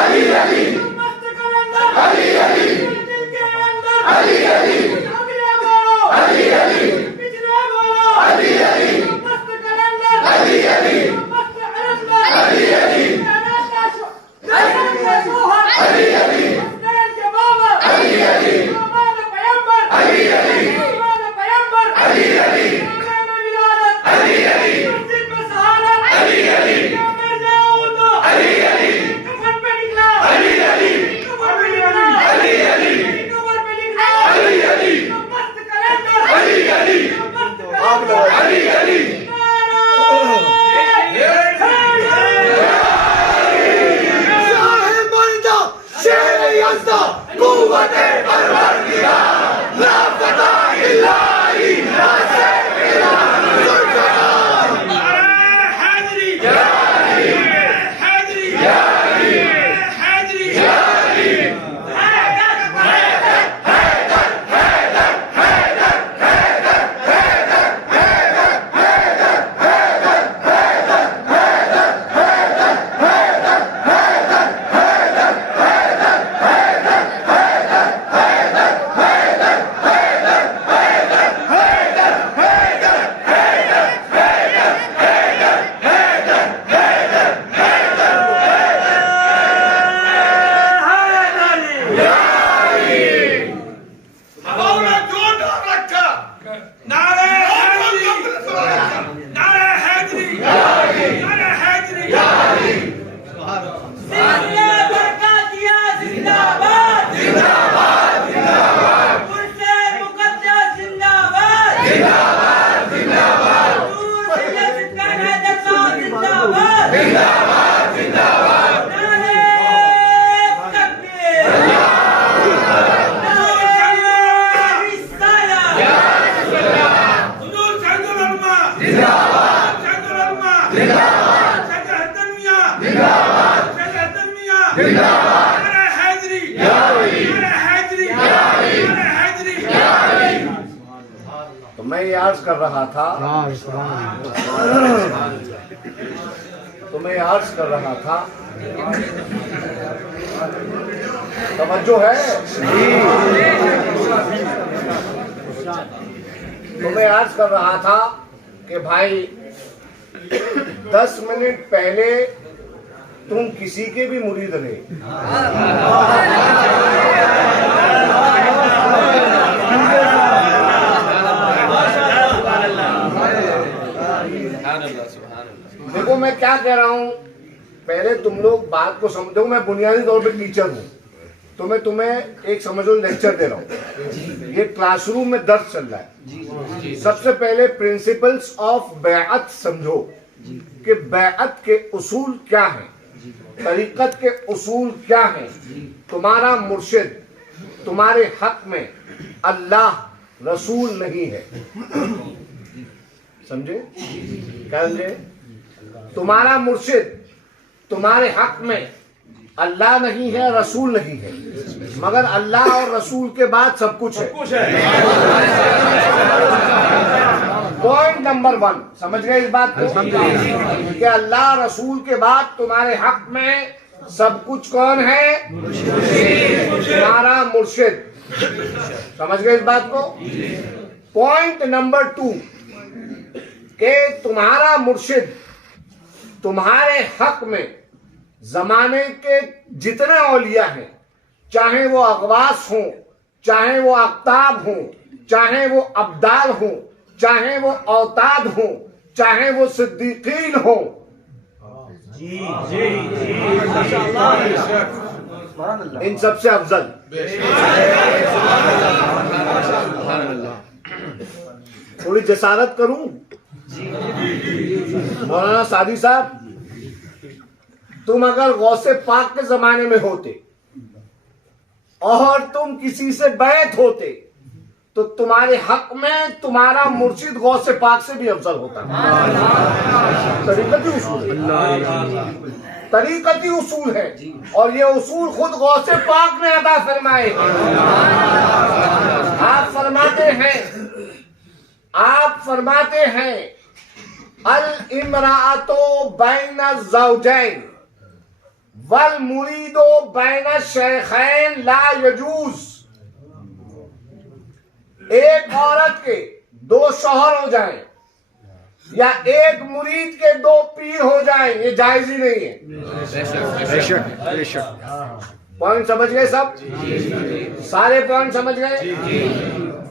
अली अली मस्त कलंदर अली अली दिल के अंदर अली अली आगे बोलो अली अली पिछले बोलो अली अली मस्त कलंदर अली अली मस्त कलंदर अली अली अली अली हुसैन के बाबा अली अली हमारे पैगंबर अली अली हमारे पैगंबर अली अली हमारे विलादत अली अली मस्जिद में शहादत अली अली मर जाऊं तो अली अली कफन पे निकला अली अली कफन पे निकला अली अली कबर पे निकला अली अली मस्त कलंदर अली अली मस्त कलंदर अली अली तो मैं ये अर्ज कर रहा था तवज्जो है। तो मैं अर्ज कर रहा था कि भाई 10 मिनट पहले तुम किसी के भी मुरीद रहे, देखो मैं क्या कह रहा हूँ, पहले तुम लोग बात को समझो। मैं बुनियादी तौर पे टीचर हूँ, तो मैं तुम्हें एक समझो लेक्चर दे रहा हूँ। ये क्लासरूम में दर्स चल रहा है। सबसे पहले प्रिंसिपल्स ऑफ बैअत समझो कि बैअत के उसूल क्या हैं, तरीकत के उसूल क्या हैं। तुम्हारा मुर्शिद तुम्हारे हक में अल्लाह रसूल नहीं है, समझे? क्या समझे? तुम्हारा मुर्शिद तुम्हारे हक में अल्लाह नहीं है, रसूल नहीं है, मगर अल्लाह और रसूल के बाद सब कुछ है। पॉइंट नंबर 1 समझ गए इस बात को कि अल्लाह रसूल के बाद तुम्हारे हक में सब कुछ कौन है? तुम्हारा मुर्शिद। समझ गए इस बात को। पॉइंट नंबर 2 कि तुम्हारा मुर्शिद तुम्हारे हक में जमाने के जितने औलिया हैं, चाहे वो अगवास हों, चाहे वो अफ्ताब हों, चाहे वो अब्दाल हों, चाहे वो औताद हों, चाहे वो सिद्दीकीन हों, इन सबसे अफजल। थोड़ी जसारत करूं मौलाना सादी साहब, तुम अगर गौसे पाक के जमाने में होते और तुम किसी से बैत होते तो तुम्हारे हक में तुम्हारा मुर्शिद गौसे पाक से भी अफजल होता। तरीकती उसूल है, तरीकती उसूल है, और ये उसूल खुद गौसे पाक ने अदा फरमाए। आप फरमाते हैं अल इमराअतो बैन ज़ौजैन, वल मुरीदो बैन शेखैन ला यजूज, एक औरत के दो शौहर हो जाएं या एक मुरीद के दो पीर हो जाएं, ये जायज ही नहीं है। पॉइंट समझ गए सब? सारे पॉइंट समझ गए?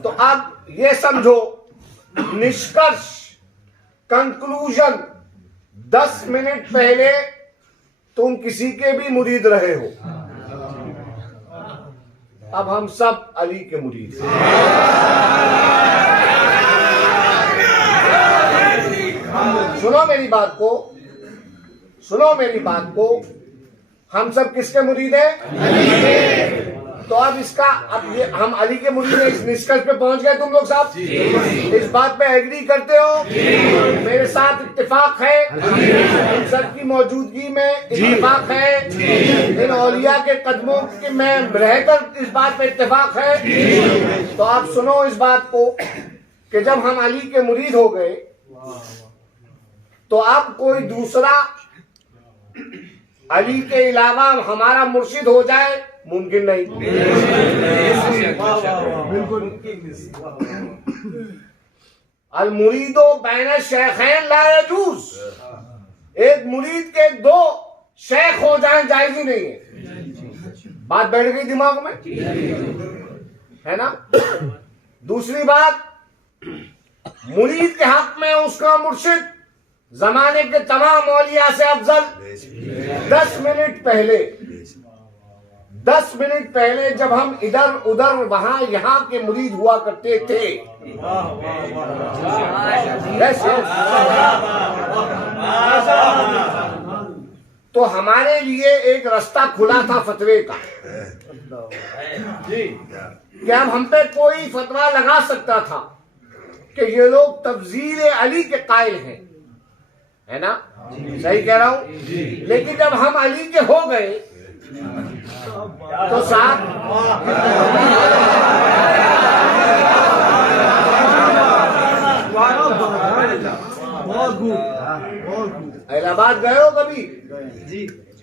तो अब ये समझो, निष्कर्ष, कंक्लूजन, 10 मिनट पहले तुम किसी के भी मुरीद रहे हो, अब हम सब अली के मुरीद हैं। सुनो मेरी बात को, सुनो मेरी बात को, हम सब किसके मुरीद हैं? तो अब इसका, अब ये हम अली के मुरीद हैं, इस निष्कर्ष पे पहुंच गए तुम लोग साहब? इस बात पे एग्री करते हो? मेरे साथ इत्तेफाक है? इन सब की मौजूदगी में इत्तेफाक है? इन औलिया के कदमों के में रहकर इस बात पे इत्तेफाक है? तो आप सुनो इस बात को कि जब हम अली के मुरीद हो गए तो अब कोई दूसरा अली के अलावा हमारा मुर्शिद हो जाए, मुमकिन नहीं। अल मुरीदो बैन शेखैन ला यजूज, एक मुरीद के दो शेख हो जाए जायज ही नहीं है। बात बैठ गई दिमाग में, है ना? दूसरी बात, मुरीद के हक में उसका मुर्शिद जमाने के तमाम औलिया से अफजल। 10 मिनट पहले, 10 मिनट पहले जब हम इधर उधर वहां यहाँ के मुरीद हुआ करते थे, तो हमारे लिए एक रास्ता खुला था फतवे का कि अब हम पे कोई फतवा लगा सकता था कि ये लोग तफजील अली के कायल हैं, है ना? सही कह रहा हूं? लेकिन जब हम अली के हो गए तो साहब इलाहाबाद गए हो कभी?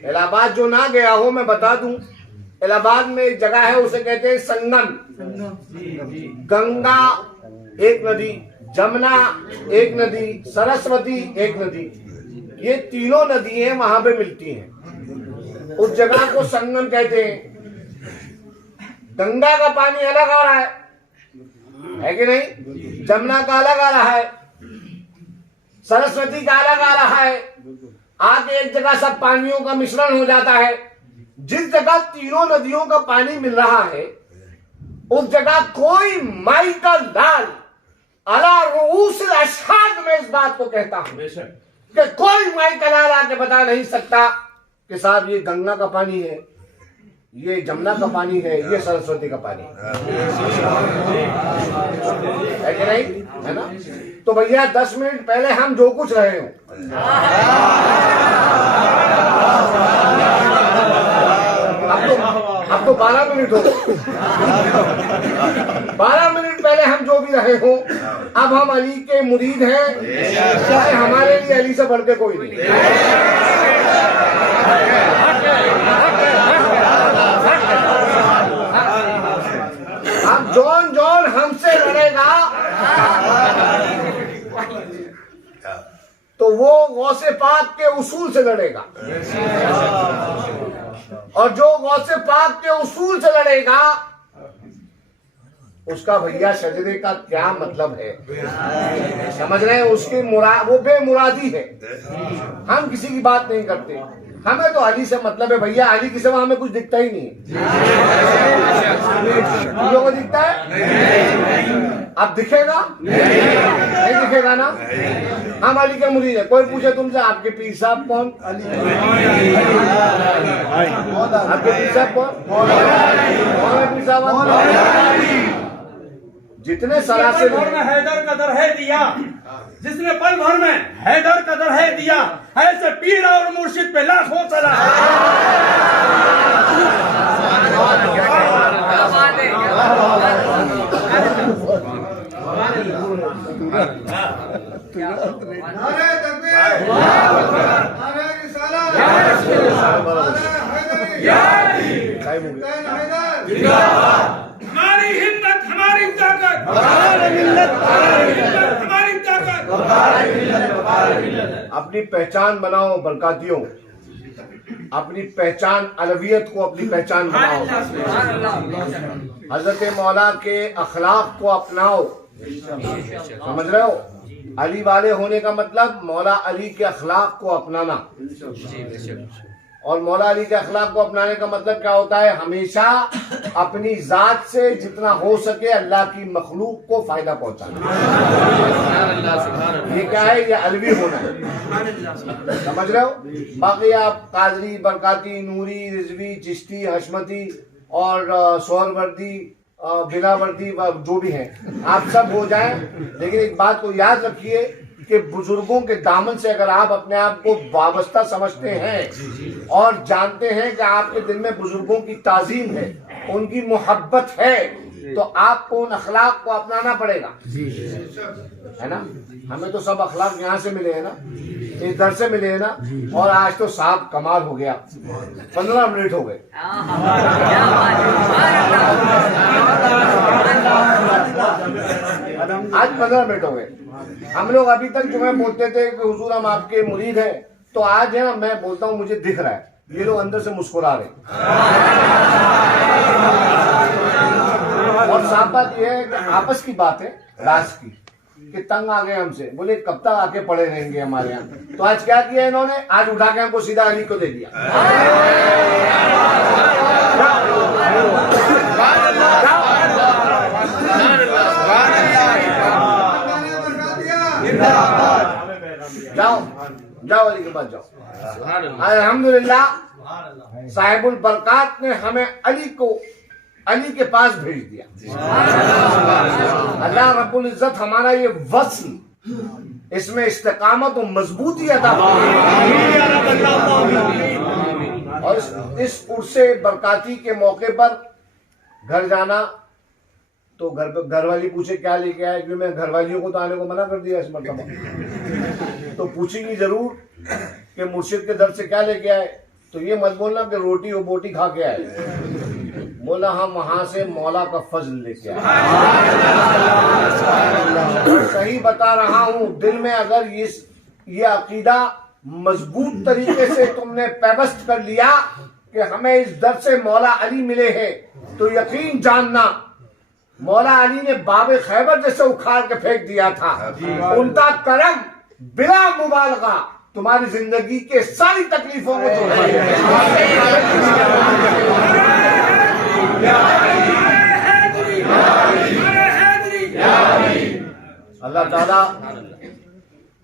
इलाहाबाद जो ना गया हो मैं बता दूं, इलाहाबाद में एक जगह है, उसे कहते हैं संगम। गंगा एक नदी, जमुना एक नदी, सरस्वती एक नदी, ये तीनों नदियां वहां पे मिलती हैं। उस जगह को संगम कहते हैं। गंगा का पानी अलग आ रहा है कि नहीं? जमुना का अलग आ रहा है, सरस्वती का अलग आ रहा है। आके एक जगह सब पानियों का मिश्रण हो जाता है। जिस जगह तीनों नदियों का पानी मिल रहा है उस जगह कोई माई का लाल अला रूस अशहाद में इस बात को कहता हूं कि कोई माई का लाल आके बता नहीं सकता कि साहब ये गंगा का पानी है, ये जमुना का पानी है, ये सरस्वती का पानी है कि नहीं? है ना? तो भैया 10 मिनट पहले हम जो कुछ रहे हो, अब तो 12 मिनट हो गए। 12 मिनट पहले हम जो भी रहे हो, अब हम अली के मुरीद हैं, चाहे हमारे लिए अली से बढ़ के कोई नहीं। अब जॉन जॉन हमसे लड़ेगा तो वो गौसे पाक के उसूल से लड़ेगा, और जो गौसे पाक के उसूल से लड़ेगा उसका भैया सजदे का क्या मतलब है? समझ रहे हैं? उसकी वो बेमुरादी है। हम किसी की बात नहीं करते, हमें तो अली से मतलब है भैया। अली की सिवा हमें कुछ दिखता ही नहीं है। को दिखता है? अब दिखेगा? नहीं दिखेगा ना? हम अली के मुरीद है। कोई पूछे तुमसे आपके पीर साहब कौन? अली। आपके पीर साहब कौन? कौन है पीर साहब? जितने सलाह से हैदर का दर है दिया, जिसने पल भर में हैदर का दर है दिया, ऐसे पीर और मुर्शिद पे लाखों सलाह। नारे तकबीर, नारे रिसालत, टाइम हो गया। हमारी हिम्मत हमारी ताकत, हमारी ताकत। अपनी पहचान बनाओ बरकातियों, अपनी पहचान अलवियत को अपनी पहचान बनाओ। हजरत मौला के अखलाक को अपनाओ। समझ रहे हो? अली वाले होने का मतलब मौला अली के अखलाक को अपनाना। और मौला अली के अखलाक को अपनाने का मतलब क्या होता है? हमेशा अपनी जात से जितना हो सके अल्लाह की मखलूक को फायदा पहुंचाना। ये क्या है? ये अलवी होना है। समझ रहे हो? बाकी आप कादरी, बरकाती, नूरी, रिजवी, चिश्ती, हशमती और सोहरवर्दी, बिलावर्दी जो भी हैं, आप सब हो जाएं। लेकिन एक बात को याद रखिए कि बुजुर्गों के दामन से अगर आप अपने आप को वाबस्ता समझते हैं और जानते हैं कि आपके दिल में बुजुर्गों की ताजीम है, उनकी मोहब्बत है, तो आपको उन अखलाक को अपनाना पड़ेगा। है ना? हमें तो सब अखलाक यहाँ से मिले हैं ना, इस दर से मिले हैं ना। और आज तो साहब कमाल हो गया, 15 मिनट हो गए। आज 15 मिनट हो गए। हम लोग अभी तक तुम्हें बोलते थे कि हुजूर हम आपके मुरीद हैं, तो आज है ना मैं बोलता हूँ मुझे दिख रहा है, ये लोग अंदर से मुस्कुरा रहे। और साफ बात यह है कि आपस की बात है, राज की, कि तंग आ गए हमसे, बोले कब तक आके पड़े रहेंगे हमारे यहाँ। तो आज क्या किया इन्होंने? आज उठा के हमको सीधा अली को दे दिया। जाओ जाओ अली के पास जाओ। अल्हम्दुलिल्लाह साहिबुल बरकात ने हमें अली के पास भेज दिया। अल्लाह रब्बुल इज्जत हमारा ये वस्ल, इसमें इस्तिकामत और मजबूती अता फरमाए। और इस उर्से बरकाती के मौके पर घर जाना, तो घर वाली पूछे क्या लेके आए, क्योंकि मैं घरवालियों को तो आने को मना कर दिया इस मरतबा। तो पूछेंगी जरूर कि मुर्शिद के दर से क्या लेके आए, तो ये मत बोलना कि रोटी और बोटी खा के आए, बोला हम वहां से मौला का फजल लेके आए। सही बता रहा हूं, दिल में अगर ये अकीदा मजबूत तरीके से तुमने पैबस्त कर लिया कि हमें इस दर से मौला अली मिले हैं, तो यकीन जानना मौला अली ने बाबे खैबर जैसे उखाड़ के फेंक दिया था। उनका करम बिला मुबालगा तुम्हारी जिंदगी के सारी तकलीफों को दूर कर देगा।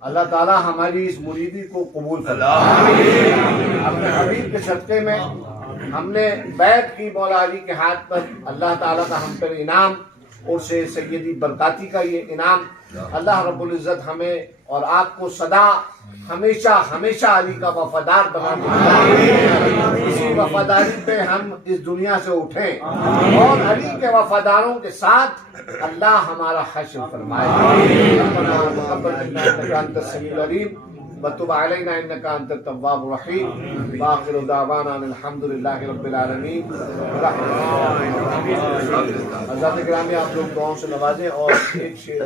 अल्लाह ताला हमारी इस मुरीदी को कबूल फरमाए। अपने हबीब के सदक़े में हमने बैत की मौला अली के हाथ पर, अल्लाह ताला का हम पर इनाम, और से सैयदी बरकाती का ये इनाम, अल्लाह रब्बुल इज्जत हमें और आपको सदा हमेशा हमेशा अली का वफादार बना दे। इसी वफादारी पे हम इस दुनिया से उठें और अली के वफादारों के साथ अल्लाह हमारा हश्र फरमाए। वतुब अलैना इन्नका अंतत तव्वाबुर रहीम। वाखिरु दावाना अल्हम्दुलिल्लाहि रब्बिल आलमीन। हज़रात गिरामी आप लोग दुआओं से नवाजें और एक शेर